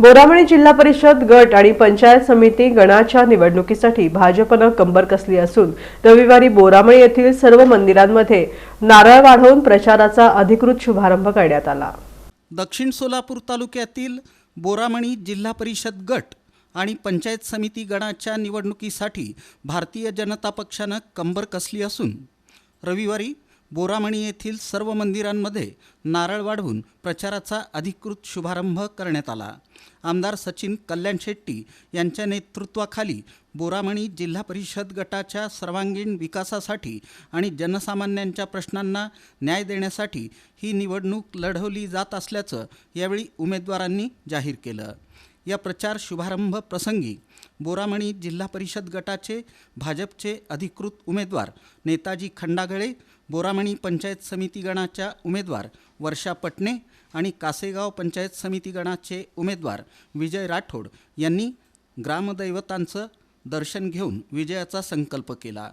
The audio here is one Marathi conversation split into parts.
बोरामणी जिल्हा परिषद गट आणि पंचायत समिती गणाच्या निवडणुकीसाठी भाजपनं कंबर कसली असून रविवारी बोरामणी येथील सर्व मंदिरांमध्ये नारळ वाढवून प्रचाराचा अधिकृत शुभारंभ करण्यात आला। दक्षिण सोलापूर तालुक्यातील बोरामणी जिल्हा परिषद गट आणि पंचायत समिती गणाच्या निवडणुकीसाठी भारतीय जनता पक्षानं कंबर कसली असून रविवारी बोरामणी येथील सर्व मंदिरांमध्ये नारळ वाढवून प्रचाराचा अधिकृत शुभारंभ करण्यात आला। आमदार सचिन कल्याण शेट्टी यांच्या नेतृत्वाखाली बोरामणी जिल्हा परिषद गटाच्या सर्वांगीण विकासासाठी आणि जनसामान्यांच्या प्रश्नांना न्याय देण्यासाठी ही निवडणूक लढवली जात असल्याचं यावेळी उमेदवारांनी जाहीर केलं। या प्रचार शुभारंभ प्रसंगी बोरामणी जिल्हा परिषद गटाचे भाजपचे अधिकृत उमेदवार नेताजी खंडागळे, बोरामणी पंचायत समिती गणाच्या उमेदवार वर्षा पटणे आणि कासेगाव पंचायत समिती गणाचे उमेदवार विजय राठोड यांनी ग्रामदैवतांचं दर्शन घेऊन विजयाचा संकल्प केला।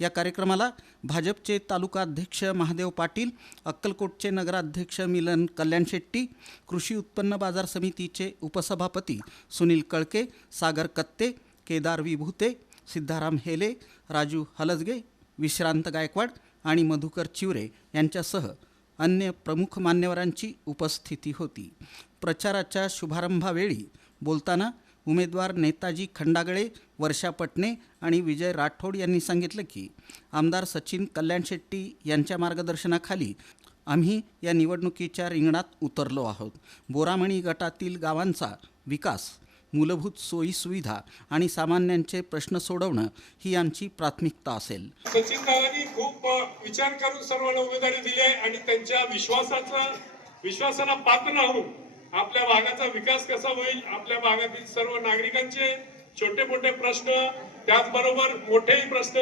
या कार्यक्रमाला भाजपचे तालुका अध्यक्ष महादेव पाटील, अक्कलकोटचे नगराध्यक्ष मिलन कल्याण शेट्टी, कृषी उत्पन्न बाजार समितीचे उपसभापती सुनील कळके, सागर कत्ते, केदार विभूते, सिद्धाराम हेले, राजू हलसगे, विश्रांत गायकवाड आणि मधुकर चिवरे यांच्यासह अन्य प्रमुख मान्यवरांची उपस्थिती होती। प्रचाराच्या शुभारंभावेळी बोलताना उमेदवार नेताजी खंडागळे, वर्षा पटणे आणि विजय राठोड यांनी सांगितलं की आमदार सचिन कल्याण शेट्टी यांच्या मार्गदर्शनाखाली आम्ही या निवडणुकीच्या रिंगणात उतरलो आहोत। बोरामणी गटातील गावांचा विकास, मूलभूत सोयी सुविधा आणि सामान्यांचे प्रश्न सोडवणं ही आमची प्राथमिकता असेल। सचिन दादांनी खूप विचार करून सर्वांना उमेदवारी दिली आहे आणि त्यांच्या विश्वासाला पात्र राहून आपल्या भागाचा विकास कसा होईल, आपल्या भागातील सर्व नागरिकांचे छोटे मोठे प्रश्न, त्याचबरोबर मोठेही प्रश्न,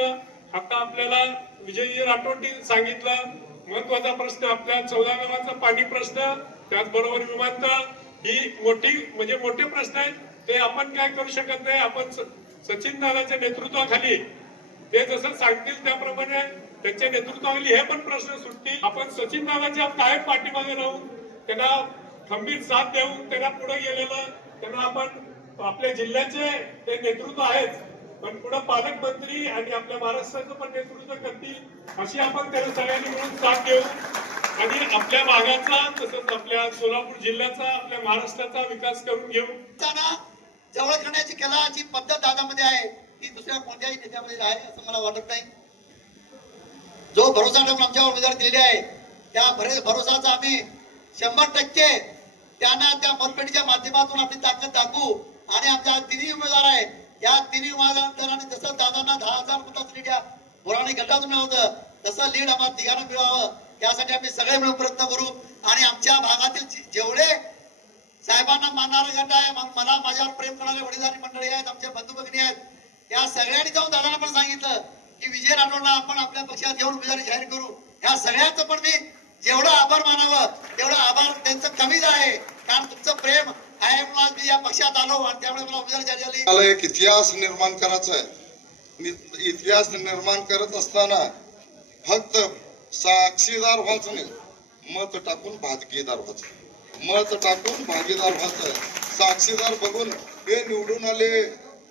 आता आपल्याला विजय राठोडनी सांगितलं महत्वाचा प्रश्न आपल्या 14 गावाचा पाणी प्रश्न, त्याचबरोबर विमानतळ, ही मोठे प्रश्न आहेत। ते आपण काय करू शकत नाही, आपण सचिन दादाच्या नेतृत्वाखाली ते जसं सांगतील त्याप्रमाणे त्यांच्या नेतृत्वाखाली हे पण प्रश्न सुटतील। आपण सचिन दादाच्या कायम पाठीमागे राहून त्यांना खंबीर साथ देऊन त्यांना पुढे गेलेलं, त्यांना आपण आपल्या जिल्ह्याचे ते नेतृत्व आहेत पण पुढे पालकमंत्री आणि आपल्या महाराष्ट्राचं पण नेतृत्व करतील अशी आपण त्यांना सगळ्यांनी मिळून साथ देऊ आणि आपल्या भागाचा तसंच आपल्या सोलापूर जिल्ह्याचा, आपल्या महाराष्ट्राचा विकास करून घेऊ। जवळ करण्याची कला जी पद्धत दादामध्ये आहे ती दुसऱ्या कोणत्याही नेत्यामध्ये आहे असं मला वाटत नाही। जो भरोसा ठेवून आमच्यावर उमेदवारी दिलेली आहे त्या भरोसाचा आम्ही 100% त्यांना त्या मतपेटीच्या माध्यमातून आपली ताकद दाखवू आणि आमच्या तिन्ही उमेदवार आहे या तिन्ही उमेदवारांनी जसं दादांना 10,000 मताचं लीड या बोरामणी गटातून मिळवतं तसं लीड आम्हाला तिघांना मिळावं त्यासाठी आम्ही सगळे मिळून प्रयत्न करू आणि आमच्या भागातील जेवढे साहेबांना मानणारे गट आहे, मला माझ्यावर प्रेम करणारे वडीलधारी मंडळी आहेत, आमचे बंधू भगिनी आहेत, या सगळ्यांनी जाऊन दादांना पण सांगितलं की विजय राठोडला आपण आपल्या पक्षात घेऊन उमेदवारी जाहीर करू। ह्या सगळ्यांचं पण मी जेवढा आभार मानावं तेवढा आभार त्यांचं कमीच आहे, कारण तुमचं प्रेम आहे म्हणून आज मी या पक्षात आलो आणि त्यामुळे मला उमेदवारी जाहीर झाली। मला एक इतिहास निर्माण करायचा आहे। इतिहास निर्माण करत असताना फक्त साक्षीदार व्हायचं नाही, मत टाकून भागीदार व्हायचं, मत टाकून भागीदार व्हायचं। साक्षीदार बघून हे निवडून आले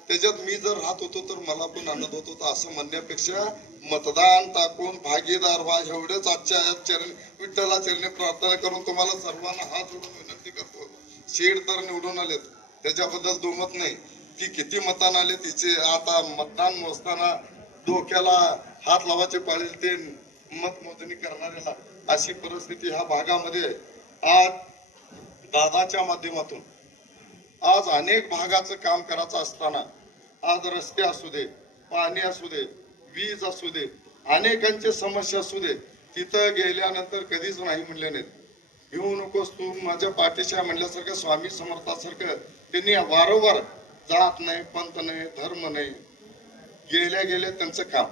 त्याच्यात मी जर राहत होतो तर मला पण आनंद होत होता असं म्हणण्यापेक्षा मतदान टाकून भागीदार व्हा एवढेच आजच्या चरणी विठ्ठला चरणी प्रार्थना करून तुम्हाला सर्वांना हात जोडून विनंती करतो। शेड तर निवडून आलेत त्याच्याबद्दल दुमत नाही की किती मतान आले तिचे, आता मतदान मोजताना डोक्याला हात लावायचे पाळील ते मतमोजणी करणाऱ्याला अशी परिस्थिती ह्या भागामध्ये आज दादाच्या माध्यमातून आज अनेक भागाचं काम करायचं असताना आज रस्ते असू दे, पाणी असू दे, वीज असू दे, अनेकांच्या समस्या असू दे, तिथं गेल्यानंतर कधीच नाही म्हणले नाहीत। घेऊ नकोस तू माझ्या पाठीशी आहे म्हणल्यासारखं स्वामी समर्थासारखं त्यांनी वारंवार जात नाही, पंथ नाही, धर्म नाही, गेल्या त्यांचं काम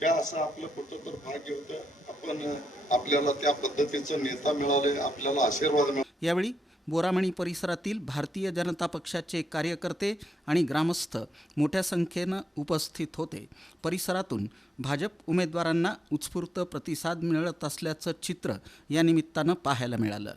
हे असं आपलं कुठं तर भाग्य होतं. आपण आपल्याला त्या पद्धतीचं नेता मिळाले, आपल्याला आशीर्वाद मिळाले. यावेळी बोरामणी परिसरातील भारतीय जनता पक्षाचे कार्यकर्ते आणि ग्रामस्थ मोठ्या संख्येनं उपस्थित होते. परिसरातून भाजप उमेदवारांना उत्स्फूर्त प्रतिसाद मिळत असल्याचं चित्र या निमित्तानं पाहायला मिळालं.